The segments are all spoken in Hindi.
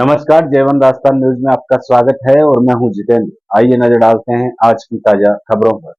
नमस्कार, जयवन राजस्थान न्यूज में आपका स्वागत है और मैं हूं जितेंद्र। आइए नजर डालते हैं आज की ताजा खबरों पर।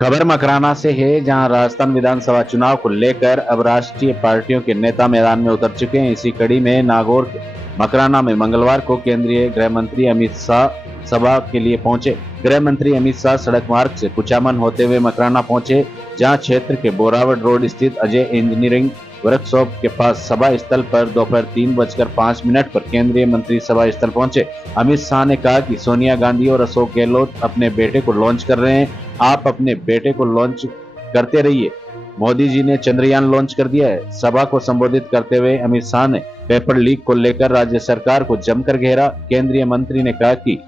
खबर मकराना से है, जहां राजस्थान विधानसभा चुनाव को लेकर अब राष्ट्रीय पार्टियों के नेता मैदान में उतर चुके हैं। इसी कड़ी में नागौर के मकराना में मंगलवार को केंद्रीय गृह मंत्री अमित शाह सभा के लिए पहुंचे। गृह मंत्री अमित शाह सड़क मार्ग से कुचामन होते हुए मकराना पहुंचे, जहां क्षेत्र के बोरावट रोड स्थित अजय इंजीनियरिंग वर्कशॉप के पास सभा स्थल पर दोपहर 3:05 पर केंद्रीय मंत्री सभा स्थल पहुंचे। अमित शाह ने कहा कि सोनिया गांधी और अशोक गहलोत अपने बेटे को लॉन्च कर रहे हैं, आप अपने बेटे को लॉन्च करते रहिए। मोदी जी ने चंद्रयान लॉन्च कर दिया है। सभा को संबोधित करते हुए अमित शाह ने पेपर लीक को लेकर राज्य सरकार को जमकर घेरा। केंद्रीय मंत्री ने कहा कि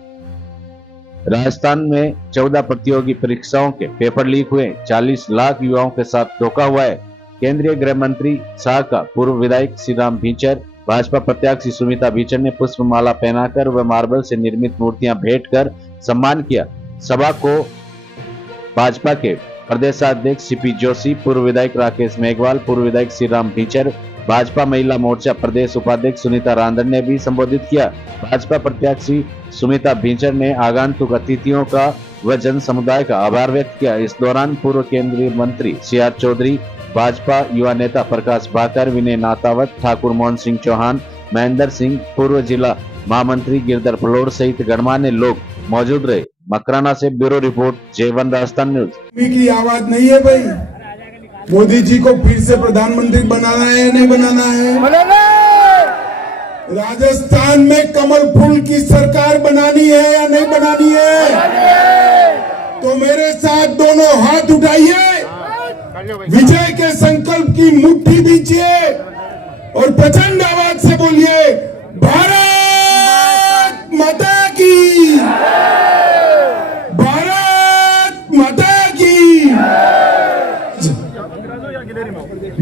राजस्थान में 14 प्रतियोगी परीक्षाओं के पेपर लीक हुए, 40 लाख युवाओं के साथ धोखा हुआ है। केंद्रीय गृह मंत्री शाह का पूर्व विधायक श्रीराम भींचर, भाजपा प्रत्याशी सुमिता भींचर ने पुष्पमाला पहनाकर व मार्बल से निर्मित मूर्तियां भेंट कर सम्मान किया। सभा को भाजपा के प्रदेशाध्यक्ष सीपी जोशी, पूर्व विधायक राकेश मेघवाल, पूर्व विधायक श्रीराम भींचर, भाजपा महिला मोर्चा प्रदेश उपाध्यक्ष सुनीता रांदल ने भी संबोधित किया। भाजपा प्रत्याशी सुमिता भींचर ने आगंतुक अतिथियों का व जन समुदाय का आभार व्यक्त किया। इस दौरान पूर्व केंद्रीय मंत्री सीआर चौधरी, भाजपा युवा नेता प्रकाश भाकर, विनय नातावत, ठाकुर मोहन सिंह चौहान, महेंद्र सिंह, पूर्व जिला महामंत्री गिरधर फलोर सहित गणमान्य लोग मौजूद रहे। मकराना से ब्यूरो रिपोर्ट, जयवन राजस्थान न्यूज। की आवाज नहीं है भाई, मोदी जी को फिर से प्रधानमंत्री बनाना है या नहीं बनाना है? राजस्थान में कमल फूल की सरकार बनानी है या नहीं बनानी है? तो मेरे साथ दोनों हाथ उठाइए, विजय के संकल्प की मुट्ठी दीजिए और प्रचंड आवाज से बोलिए, भारत माता की, भारत माता की।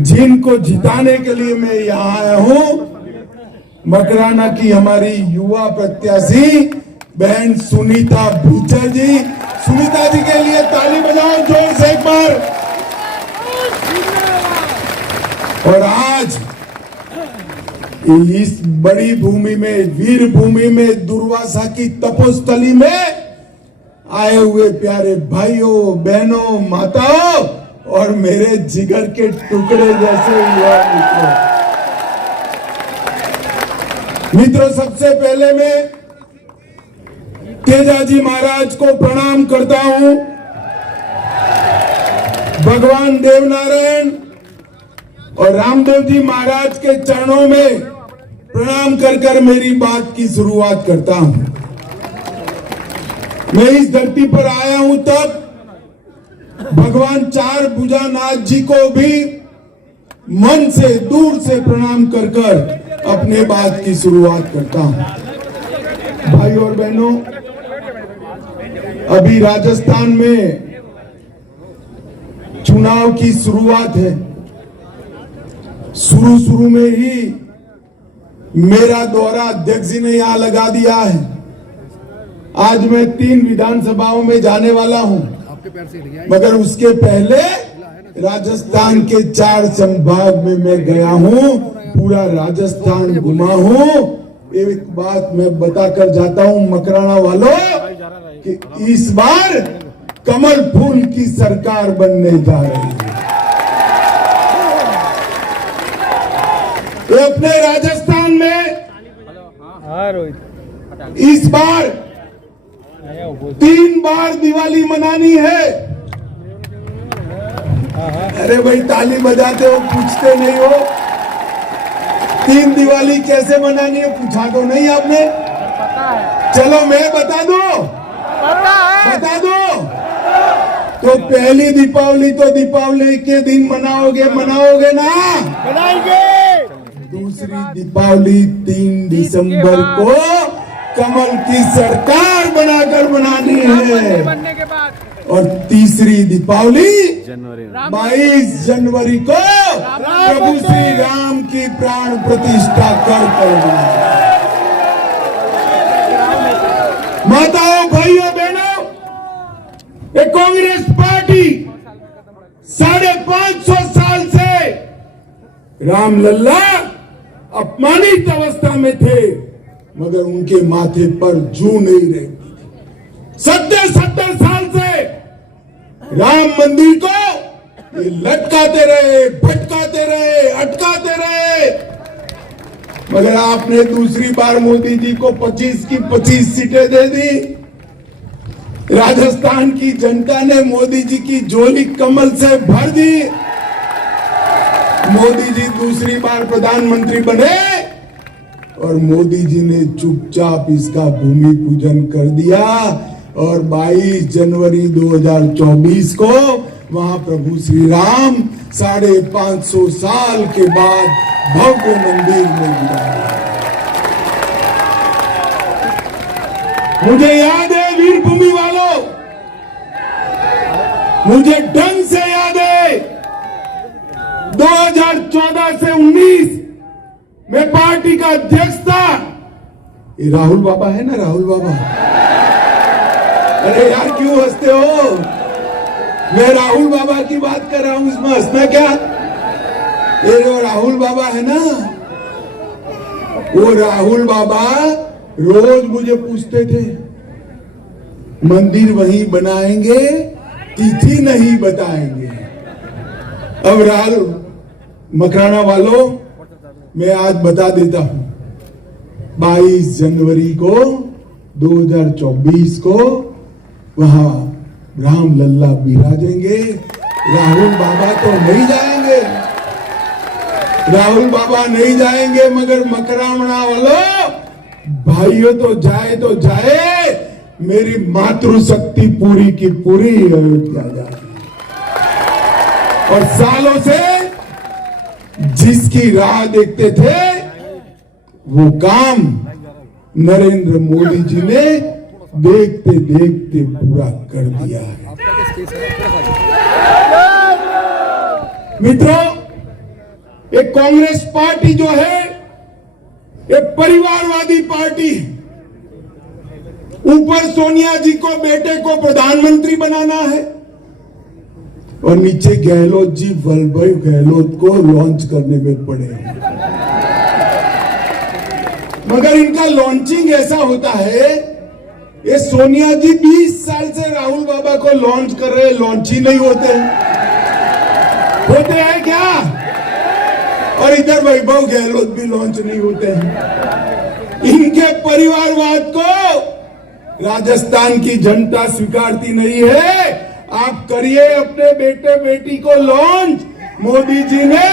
जिनको जिताने के लिए मैं यहाँ आया हूँ, मकराना की हमारी युवा प्रत्याशी बहन सुनीता भींचर जी। सुनीता जी के लिए ताली बजाओ जोर से एक बार। और आज इस बड़ी भूमि में, वीर भूमि में, दुर्वासा की तपोस्थली में आए हुए प्यारे भाइयों, बहनों, माताओं और मेरे जिगर के टुकड़े जैसे युवा मित्रों, सबसे पहले मैं तेजाजी महाराज को प्रणाम करता हूं। भगवान देवनारायण और रामदेव जी महाराज के चरणों में प्रणाम कर मेरी बात की शुरुआत करता हूं। मैं इस धरती पर आया हूं तब भगवान चार भुजानाथ जी को भी मन से, दूर से प्रणाम कर अपने बात की शुरुआत करता हूं। भाई और बहनों, अभी राजस्थान में चुनाव की शुरुआत है। शुरू में ही मेरा दौरा अध्यक्ष जी ने यहां लगा दिया है। आज मैं 3 विधानसभाओं में जाने वाला हूं, मगर उसके पहले राजस्थान के 4 संभाग में मैं गया हूं, पूरा राजस्थान घुमा हूं। एक बात मैं बताकर जाता हूं मकराना वालों, कि इस बार कमल फूल की सरकार बनने जा रही है। अपने राजस्थान में इस बार 3 बार दिवाली मनानी है। अरे भाई, ताली बजाते हो, पूछते नहीं हो। 3 दिवाली कैसे मनानी है पूछा तो नहीं आपने? चलो मैं बता दो, बता दो। तो पहली दीपावली तो दीपावली के दिन मनाओगे ना? मनाएंगे। दूसरी दीपावली 3 दिसंबर को कमल की सरकार बनाकर मनानी है। और तीसरी दीपावली 22 जनवरी को प्रभु श्री राम की प्राण प्रतिष्ठा कर माताओं, भाइयों, बहनों, ये कांग्रेस पार्टी 550 साल से राम लल्ला अपमानित अवस्था में थे। मगर उनके माथे पर जू नहीं रहती थी। 70 साल से राम मंदिर को ये लटकाते रहे, भटकाते रहे, अटकाते रहे, मगर आपने दूसरी बार मोदी जी को 25 की 25 सीटें दे दी। राजस्थान की जनता ने मोदी जी की झोली कमल से भर दी। मोदी जी दूसरी बार प्रधानमंत्री बने और मोदी जी ने चुपचाप इसका भूमि पूजन कर दिया और 22 जनवरी 2024 को वहां प्रभु श्री राम 550 साल के बाद भव्य मंदिर में गिरा। मुझे याद है वीर भूमि वालों, मुझे ढंग से याद है 2014 से 19 में पार्टी का अध्यक्ष था। ये राहुल बाबा है ना, राहुल बाबा। अरे यार क्यों हंसते हो? मैं राहुल बाबा की बात कर रहा हूं, इसमें हंसना क्या? ये जो राहुल बाबा है ना, वो राहुल बाबा रोज मुझे पूछते थे मंदिर वहीं बनाएंगे, तिथि नहीं बताएंगे। अब राहुल मकराना वालों, मैं आज बता देता हूं, 22 जनवरी को 2024 को वहां राम लल्ला बिराजेंगे। राहुल बाबा तो नहीं जाएंगे, राहुल बाबा नहीं जाएंगे, मगर मकराना वालों भाइयों तो जाए, मेरी मातृशक्ति पूरी की पूरी अयोध्या जाएगी। और सालों से जिसकी राह देखते थे वो काम नरेंद्र मोदी जी ने देखते देखते पूरा कर दिया है। मित्रों, एक कांग्रेस पार्टी जो है एक परिवारवादी पार्टी, ऊपर सोनिया जी को बेटे को प्रधानमंत्री बनाना है और नीचे गहलोत जी वल्लभ गहलोत को लॉन्च करने में पड़े हैं। मगर इनका लॉन्चिंग ऐसा होता है, ये सोनिया जी 20 साल से राहुल बाबा को लॉन्च कर रहे, लॉन्च ही नहीं होते हैं क्या? और इधर वैभव गहलोत भी लॉन्च नहीं होते हैं। इनके परिवारवाद को राजस्थान की जनता स्वीकारती नहीं है। आप करिए अपने बेटे बेटी को लॉन्च। मोदी जी ने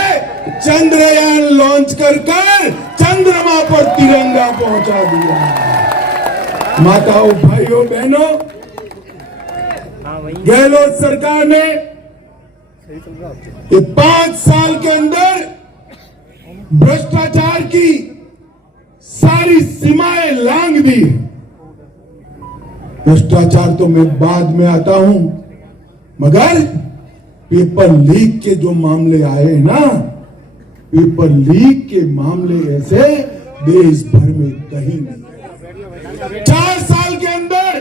चंद्रयान लॉन्च कर चंद्रमा पर तिरंगा पहुंचा दिया। माताओं, भाइयों, बहनों, गहलोत सरकार ने ये 5 साल के अंदर भ्रष्टाचार की सारी सीमाएं लांघ दी। भ्रष्टाचार तो मैं बाद में आता हूं, मगर पेपर लीक के जो मामले आए ना, पेपर लीक के मामले ऐसे देश भर में कहीं नहीं। 4 साल के अंदर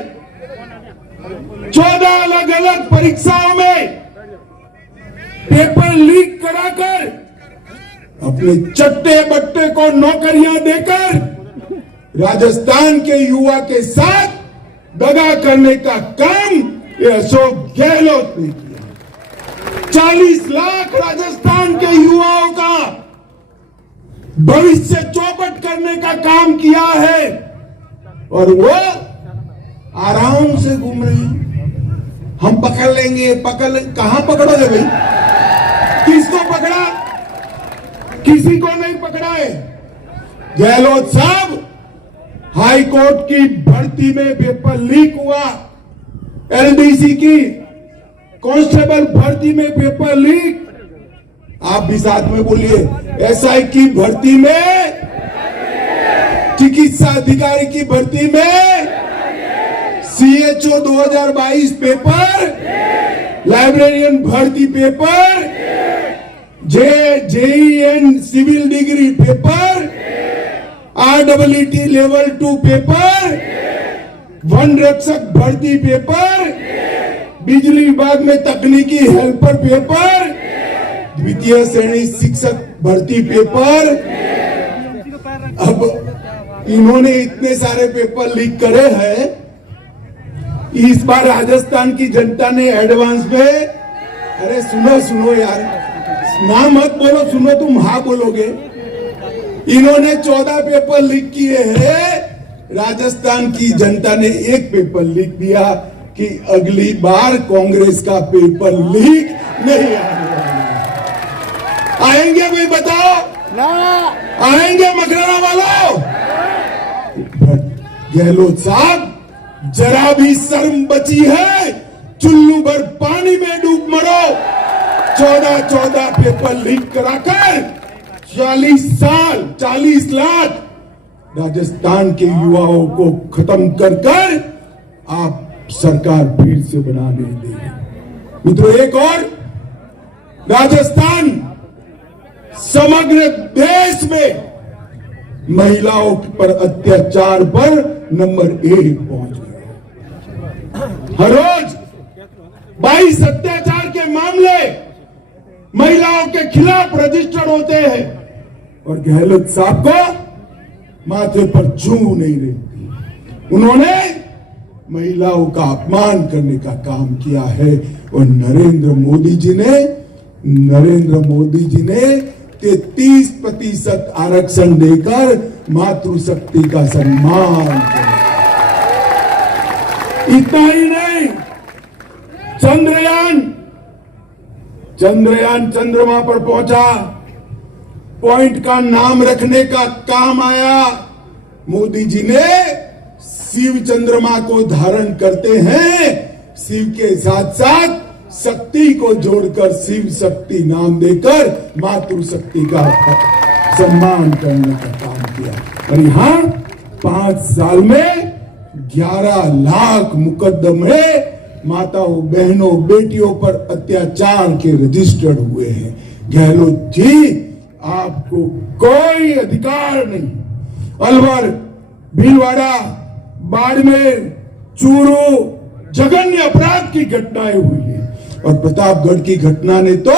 14 अलग अलग परीक्षाओं में पेपर लीक कराकर अपने चट्टे बट्टे को नौकरियां देकर राजस्थान के युवा के साथ दगा करने का काम ये अशोक गहलोत ने किया। 40 लाख राजस्थान के युवाओं का भविष्य चौपट करने का काम किया है और वो आराम से घूम रहे हैं। हम पकड़ लेंगे, कहां पकड़ोगे भाई? किसको पकड़ा? किसी को नहीं पकड़ा है। गहलोत साहब, हाई कोर्ट की भर्ती में पेपर लीक हुआ, एलडीसी की कांस्टेबल भर्ती में पेपर लीक, आप भी साथ में बोलिए, एसआई की भर्ती में, चिकित्सा अधिकारी की भर्ती में, सीएचओ 2022 पेपर, लाइब्रेरियन भर्ती paper, JEN civil degree paper, RWT level 2 paper, वन रक्षक भर्ती पेपर, बिजली विभाग में तकनीकी हेल्पर पेपर, द्वितीय श्रेणी शिक्षक भर्ती पेपर। अब इन्होंने इतने सारे पेपर लीक करे हैं, इस बार राजस्थान की जनता ने एडवांस में, अरे सुनो यार, ना मत बोलो, सुनो तुम हाँ बोलोगे। इन्होंने 14 पेपर लीक किए हैं, राजस्थान की जनता ने एक पेपर लीक दिया कि अगली बार कांग्रेस का पेपर लीक नहीं आएंगे। भाई बताओ ना आएंगे मकराना वालों? गहलोत साहब, जरा भी शर्म बची है, चुल्लू भर पानी में डूब मरो। 14 पेपर लीक कराकर 40 लाख राजस्थान के युवाओं को खत्म कर आप सरकार फिर से बनाने देंगे। मित्रों, एक और, राजस्थान समग्र देश में महिलाओं पर अत्याचार पर नंबर 1 पहुंच गया। हर रोज 22 अत्याचार के मामले महिलाओं के खिलाफ रजिस्टर्ड होते हैं और गहलोत साहब को माथे पर चू नहीं रहती। उन्होंने महिलाओं का अपमान करने का काम किया है और नरेंद्र मोदी जी ने 33% आरक्षण देकर मातृशक्ति का सम्मान किया। इतना ही नहीं, चंद्रयान चंद्रमा पर पहुंचा, पॉइंट का नाम रखने का काम आया। मोदी जी ने शिव चंद्रमा को धारण करते हैं, शिव के साथ साथ शक्ति को जोड़कर शिव शक्ति नाम देकर मातृशक्ति का सम्मान करने का काम किया। और यहां 5 साल में 11 लाख मुकदमे माताओं, बहनों, बेटियों पर अत्याचार के रजिस्टर्ड हुए हैं। गहलोत जी, आपको कोई अधिकार नहीं। अलवर, भीलवाड़ा, बाड़मेर, चूरू जघन्य अपराध की घटनाएं हुई है और प्रतापगढ़ की घटना ने तो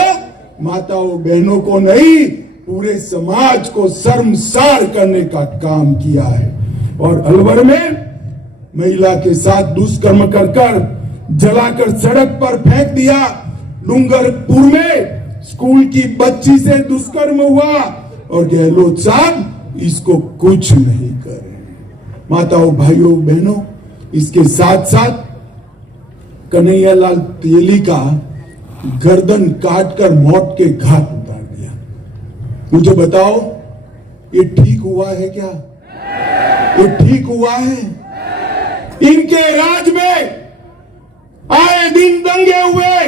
माताओं, बहनों को नहीं, पूरे समाज को शर्मसार करने का काम किया है। और अलवर में महिला के साथ दुष्कर्म कर जलाकर सड़क पर फेंक दिया। डूंगरपुर में स्कूल की बच्ची से दुष्कर्म हुआ और गहलोत साहब इसको कुछ नहीं कर रहे। माताओं, भाइयों, बहनों, इसके साथ साथ कन्हैयालाल तेली का गर्दन काटकर मौत के घाट उतार दिया। मुझे बताओ, ये ठीक हुआ है क्या? ये ठीक हुआ है? इनके राज में आए दिन दंगे हुए।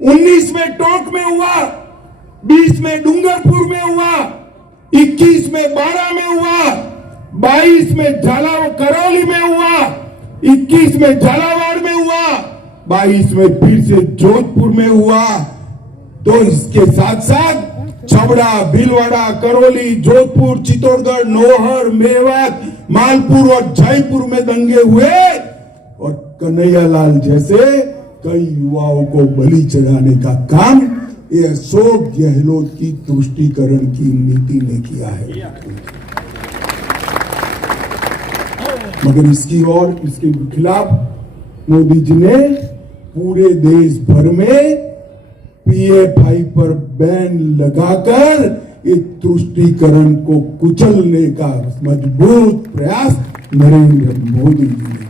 19 में टोंक में हुआ, 20 में डूंगरपुर में हुआ, 21 में बारा में हुआ, 22 में करौली में हुआ, 21 में झालावाड़ में हुआ, 22 में फिर से जोधपुर में हुआ। तो इसके साथ साथ छबड़ा, भीलवाड़ा, करौली, जोधपुर, चित्तौड़गढ़, नौहर, मेवात, मालपुर और जयपुर में दंगे हुए और कन्हैयालाल जैसे कई युवाओं को बलि चढ़ाने का काम ये अशोक गहलोत की तुष्टीकरण की नीति ने किया है। मगर इसके खिलाफ मोदी जी ने पूरे देश भर में PFI पर बैन लगाकर इस तुष्टीकरण को कुचलने का मजबूत प्रयास नरेंद्र मोदी जी ने।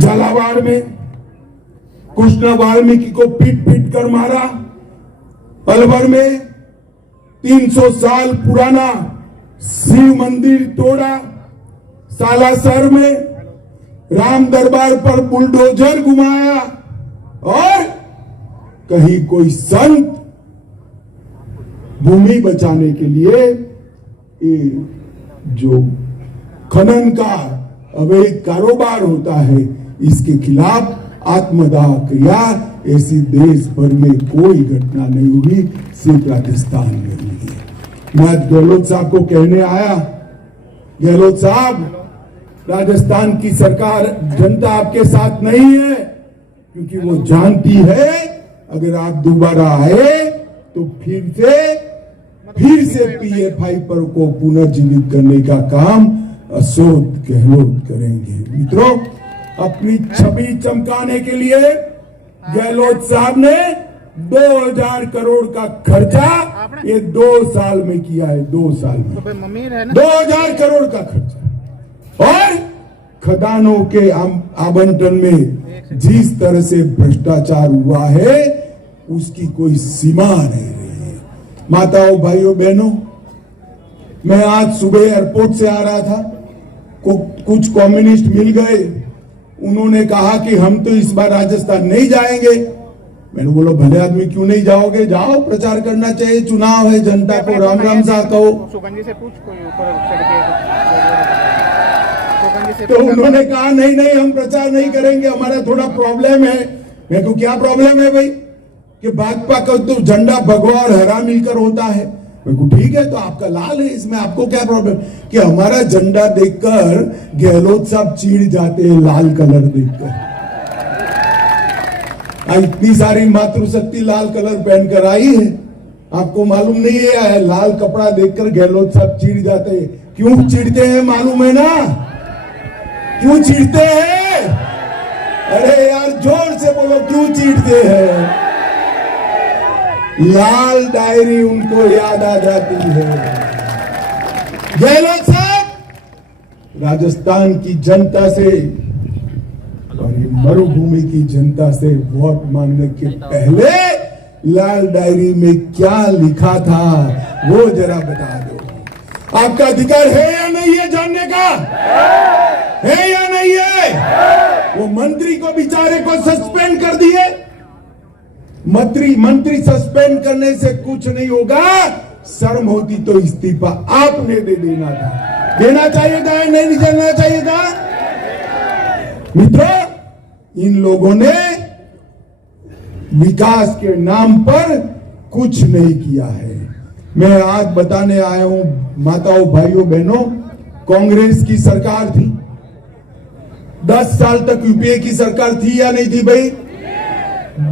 झालावाड़ में कृष्ण वाल्मीकि को पीट कर मारा। अलवर में 300 साल पुराना शिव मंदिर तोड़ा। सालासर में राम दरबार पर बुलडोजर घुमाया और कहीं कोई संत भूमि बचाने के लिए जो खनन का अवैध कारोबार होता है इसके खिलाफ आत्मदाह किया। ऐसी देश भर में कोई घटना नहीं हुई, सिर्फ राजस्थान में हुई है। मैं आज गहलोत साहब को कहने आया, गहलोत साहब, राजस्थान की सरकार, जनता आपके साथ नहीं है, क्योंकि वो जानती है अगर आप दोबारा आए तो फिर से फिर से पीएफआई पर को पुनर्जीवित करने का काम अशोक गहलोत करेंगे। मित्रों, अपनी छवि चमकाने के लिए गहलोत साहब ने 2000 करोड़ का खर्चा ये 2 साल में किया है। 2 साल में 2000 करोड़ का खर्चा। और खदानों के आवंटन में जिस तरह से भ्रष्टाचार हुआ है उसकी कोई सीमा नहीं रही है। माताओं, भाइयों, बहनों, मैं आज सुबह एयरपोर्ट से आ रहा था, कुछ कम्युनिस्ट मिल गए। उन्होंने कहा कि हम तो इस बार राजस्थान नहीं जाएंगे। मैंने बोला, भले आदमी, क्यों नहीं जाओगे? जाओ, प्रचार करना चाहिए, चुनाव है, जनता को राम राम सा कहो। से पूछ कोई ऊपर तो उन्होंने कहा नहीं नहीं, हम प्रचार नहीं करेंगे, हमारा थोड़ा प्रॉब्लम है। मेरे को क्या प्रॉब्लम है भाई? कि भाजपा का तो झंडा भगवा और हरा मिलकर होता है। मेरे को ठीक है, तो आपका लाल है, इसमें आपको क्या प्रॉब्लम? कि हमारा झंडा देखकर गहलोत साहब चिढ़ जाते हैं, लाल कलर देखकर। इतनी सारी मातृशक्ति लाल कलर पहनकर आई है, आपको मालूम नहीं है? लाल कपड़ा देखकर गहलोत साहब चिढ़ जाते हैं। क्यों चिढ़ते हैं मालूम है ना? क्यों चिढ़ते हैं? अरे यार, जोर से बोलो, क्यों चिढ़ते हैं? लाल डायरी उनको याद आ जाती है। गहलोत साहब राजस्थान की जनता से और ये मरुभूमि की जनता से वोट मांगने के पहले लाल डायरी में क्या लिखा था वो जरा बता दो। आपका अधिकार है या नहीं है जानने का? है या नहीं है? वो मंत्री को, बेचारे को सस्पेंड कर दिए। मंत्री सस्पेंड करने से कुछ नहीं होगा। शर्म होती तो इस्तीफा आपने दे देना था। देना चाहिए था या नहीं देना चाहिए था? मित्रों, इन लोगों ने विकास के नाम पर कुछ नहीं किया है। मैं आज बताने आया हूं, माताओं, भाइयों, बहनों, कांग्रेस की सरकार थी, 10 साल तक यूपीए की सरकार थी या नहीं थी भाई?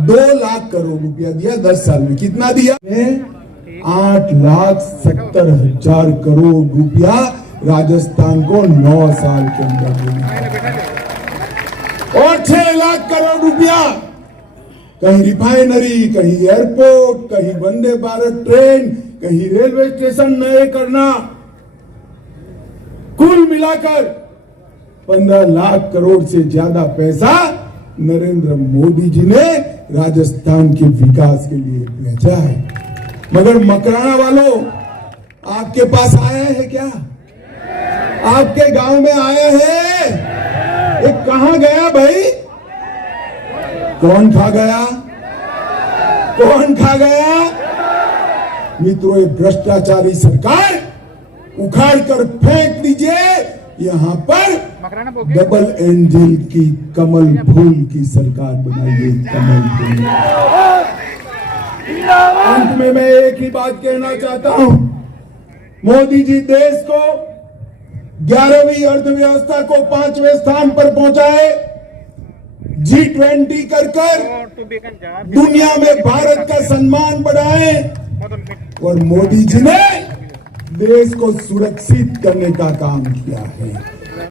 2 लाख करोड़ रुपया दिया 10 साल में। कितना दिया? 8,70,000 करोड़ रुपया राजस्थान को 9 साल के अंदर दिया। और 6 लाख करोड़ रुपया कहीं रिफाइनरी, कहीं एयरपोर्ट, कहीं वंदे भारत ट्रेन, कहीं रेलवे स्टेशन नए करना, कुल मिलाकर 15 लाख करोड़ से ज्यादा पैसा नरेंद्र मोदी जी ने राजस्थान के विकास के लिए भेजा है। मगर मकराना वालों, आपके पास आया है क्या? आपके गांव में आया है? ये कहां गया भाई? कौन खा गया? कौन खा गया? मित्रों, ये भ्रष्टाचारी सरकार उखाड़ कर फेंक दीजिए। यहाँ पर डबल एंजल की कमल फूल की सरकार बनाइए, कमल फूल। अंत में मैं एक ही बात कहना चाहता हूं, मोदी जी देश को 11वीं अर्थव्यवस्था को 5वें स्थान पर पहुंचाए, G20 कर दुनिया में भारत का सम्मान बढ़ाए, और मोदी जी ने देश को सुरक्षित करने का काम किया है।